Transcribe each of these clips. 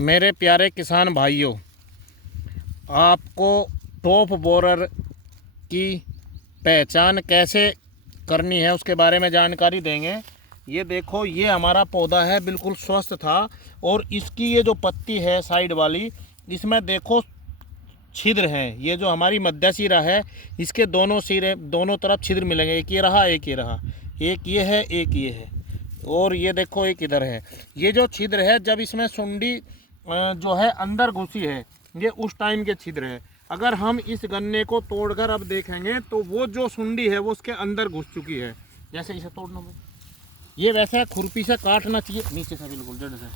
मेरे प्यारे किसान भाइयों, आपको टॉप बोरर की पहचान कैसे करनी है उसके बारे में जानकारी देंगे। ये देखो, ये हमारा पौधा है, बिल्कुल स्वस्थ था। और इसकी ये जो पत्ती है साइड वाली, इसमें देखो छिद्र हैं। ये जो हमारी मध्य सिरा है, इसके दोनों सिरे, दोनों तरफ छिद्र मिलेंगे। एक ये रहा, एक ये रहा, एक ये है, एक ये है, और ये देखो एक इधर है। ये जो छिद्र है, जब इसमें सुंडी जो है अंदर घुसी है, ये उस टाइम के छिद्र है। अगर हम इस गन्ने को तोड़कर अब देखेंगे तो वो जो सुंडी है वो उसके अंदर घुस चुकी है। जैसे इसे तोड़ना, ये वैसे खुरपी से काटना चाहिए नीचे से, बिल्कुल जड़ से।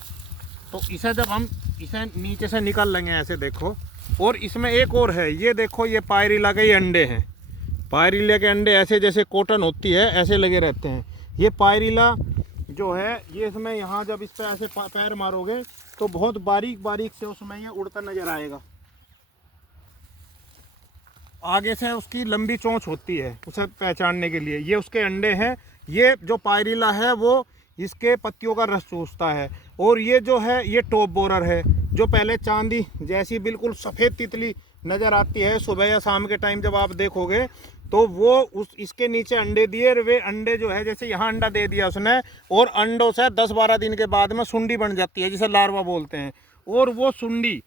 तो इसे जब हम इसे नीचे से निकाल लेंगे ऐसे, देखो। और इसमें एक और है, ये देखो, ये पायरिला के अंडे हैं। पायरिला के अंडे ऐसे जैसे कॉटन होती है ऐसे लगे रहते हैं। ये पायरिला जो है, ये इसमें यहाँ जब इस पर ऐसे पैर मारोगे तो बहुत बारीक बारीक से उसमें ये उड़ता नजर आएगा। आगे से उसकी लंबी चोंच होती है उसे पहचानने के लिए। ये उसके अंडे हैं। ये जो पायरिला है वो इसके पत्तियों का रस चूसता है। और ये जो है, ये टॉप बोरर है, जो पहले चांदी जैसी बिल्कुल सफ़ेद तितली नज़र आती है सुबह या शाम के टाइम जब आप देखोगे, तो वो इसके नीचे अंडे दिए। वे अंडे जो है, जैसे यहाँ अंडा दे दिया उसने, और अंडों से 10-12 दिन के बाद में सुंडी बन जाती है, जिसे लार्वा बोलते हैं। और वो सुंडी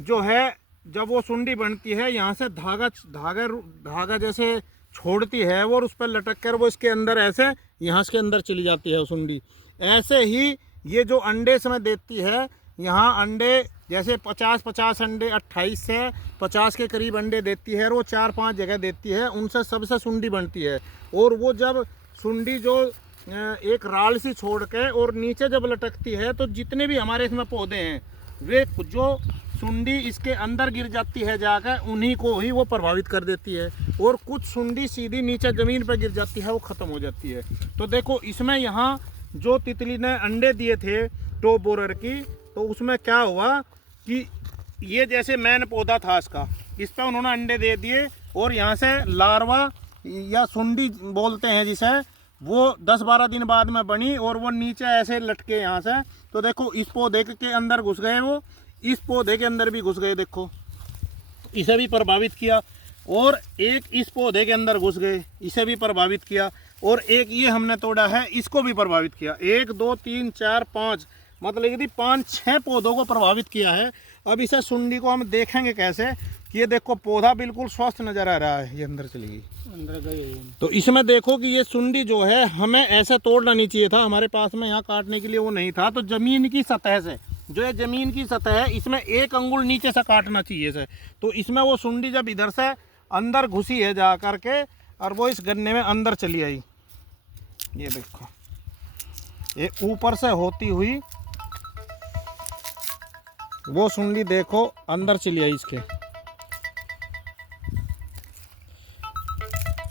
जो है, जब वो सुंडी बनती है, यहाँ से धागा जैसे छोड़ती है वो, और उस पर लटक कर वो इसके अंदर ऐसे यहाँ के अंदर चली जाती है वो सुंडी। ऐसे ही ये जो अंडे इसमें देती है, यहाँ अंडे जैसे 50 अंडे, 28 से 50 के करीब अंडे देती है, और वो 4-5 जगह देती है। उनसे सबसे सुंडी बनती है। और वो जब सुंडी जो एक राल सी छोड़ के और नीचे जब लटकती है, तो जितने भी हमारे इसमें पौधे हैं, वे जो सुंडी इसके अंदर गिर जाती है जाकर, उन्हीं को ही वो प्रभावित कर देती है। और कुछ सुंडी सीधी नीचे ज़मीन पर गिर जाती है, वो ख़त्म हो जाती है। तो देखो, इसमें यहाँ जो तितली ने अंडे दिए थे टॉप बोरर की, तो उसमें क्या हुआ कि ये जैसे मैन पौधा था इसका, इस पर उन्होंने अंडे दे दिए, और यहाँ से लार्वा या सुंडी बोलते हैं जिसे, वो 10-12 दिन बाद में बनी, और वो नीचे ऐसे लटके यहाँ से। तो देखो, इस पौधे के अंदर घुस गए, वो इस पौधे के अंदर भी घुस गए, देखो, इसे भी प्रभावित किया। और एक इस पौधे के अंदर घुस गए, इसे भी प्रभावित किया। और एक ये हमने तोड़ा है, इसको भी प्रभावित किया। 1 2 3 4 5, मतलब यदि 5-6 पौधों को प्रभावित किया है। अब इसे सुंडी को हम देखेंगे कैसे, कि ये देखो पौधा बिल्कुल स्वस्थ नज़र आ रहा है। ये अंदर चली गई, अंदर गई। तो इसमें देखो कि ये सुंडी जो है, हमें ऐसे तोड़ना नहीं चाहिए था, हमारे पास में यहाँ काटने के लिए वो नहीं था। तो ज़मीन की सतह से, जो ये ज़मीन की सतह है, इसमें 1 अंगुल नीचे से काटना चाहिए से। तो इसमें वो सुंडी जब इधर से अंदर घुसी है जा करके, और वो इस गन्ने में अंदर चली आई। ये देखो, ये ऊपर से होती हुई वो सुंडी देखो अंदर चली आई इसके,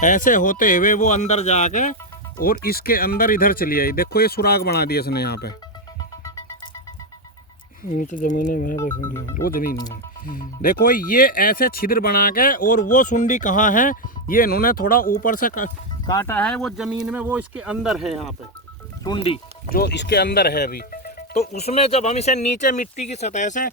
ऐसे होते हुए वो अंदर जाके और इसके अंदर इधर चली आई। देखो, ये सुराग बना दिया इसने यहाँ पे, नीचे जमीन में है, वो जमीन में। देखो, ये ऐसे छिद्र बना के, और वो सुंडी कहाँ है, ये इन्होंने थोड़ा ऊपर से काटा है, वो जमीन में, वो इसके अंदर है। यहाँ पे सुंडी जो इसके अंदर है अभी, तो उसमें जब हम इसे नीचे मिट्टी की सतह से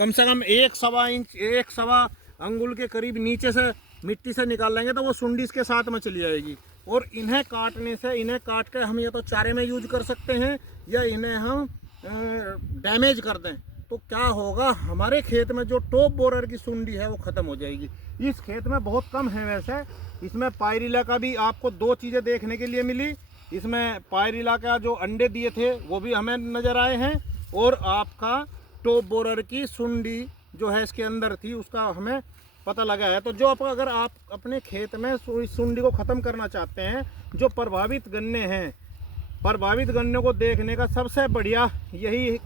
कम 1-1.25 इंच, 1-1.25 अंगुल के करीब नीचे से मिट्टी से निकाल लेंगे, तो वो सुंडी इसके साथ में चली जाएगी। और इन्हें काटने से, इन्हें काट कर हम या तो चारे में यूज कर सकते हैं, या इन्हें हम डैमेज कर दें, तो क्या होगा, हमारे खेत में जो टॉप बोरर की सुंडी है वो ख़त्म हो जाएगी। इस खेत में बहुत कम है वैसे। इसमें पायरिला का भी आपको 2 चीज़ें देखने के लिए मिली। इसमें पायरिला का जो अंडे दिए थे वो भी हमें नज़र आए हैं, और आपका टॉप बोरर की सुंडी जो है इसके अंदर थी, उसका हमें पता लगा है। तो जो अगर आप अपने खेत में इस सुंडी को ख़त्म करना चाहते हैं, जो प्रभावित गन्ने हैं, प्रभावित गन्ने को देखने का सबसे बढ़िया यही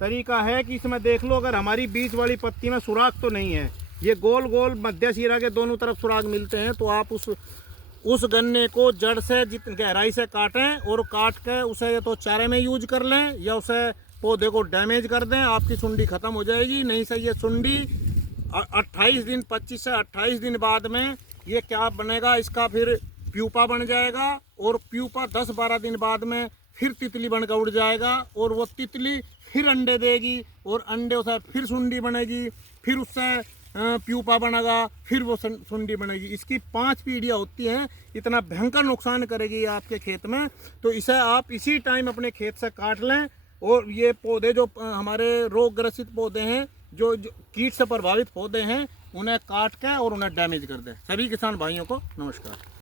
तरीका है कि इसमें देख लो, अगर हमारी बीच वाली पत्ती में सुराग तो नहीं है, ये गोल गोल मध्य सिरा के दोनों तरफ सुराग मिलते हैं, तो आप उस गन्ने को जड़ से जितनी गहराई से काटें, और काट के उसे या तो चारे में यूज कर लें, या उसे पौधे को डैमेज कर दें, आपकी सुंडी ख़त्म हो जाएगी। नहीं से ये सुंडी 28 दिन, 25 से 28 दिन बाद में ये क्या बनेगा, इसका फिर प्यूपा बन जाएगा, और प्यूपा 10-12 दिन बाद में फिर तितली बनकर उड़ जाएगा और वो तितली फिर अंडे देगी और अंडे से फिर सुंडी बनेगी, फिर उससे प्यूपा बनेगा, फिर वो सुंडी बनेगी। इसकी 5 पीढ़ियाँ होती हैं। इतना भयंकर नुकसान करेगी आपके खेत में। तो इसे आप इसी टाइम अपने खेत से काट लें। और ये पौधे जो हमारे रोग ग्रसित पौधे हैं, जो कीट से प्रभावित पौधे हैं, उन्हें काट के और उन्हें डैमेज कर दें। सभी किसान भाइयों को नमस्कार।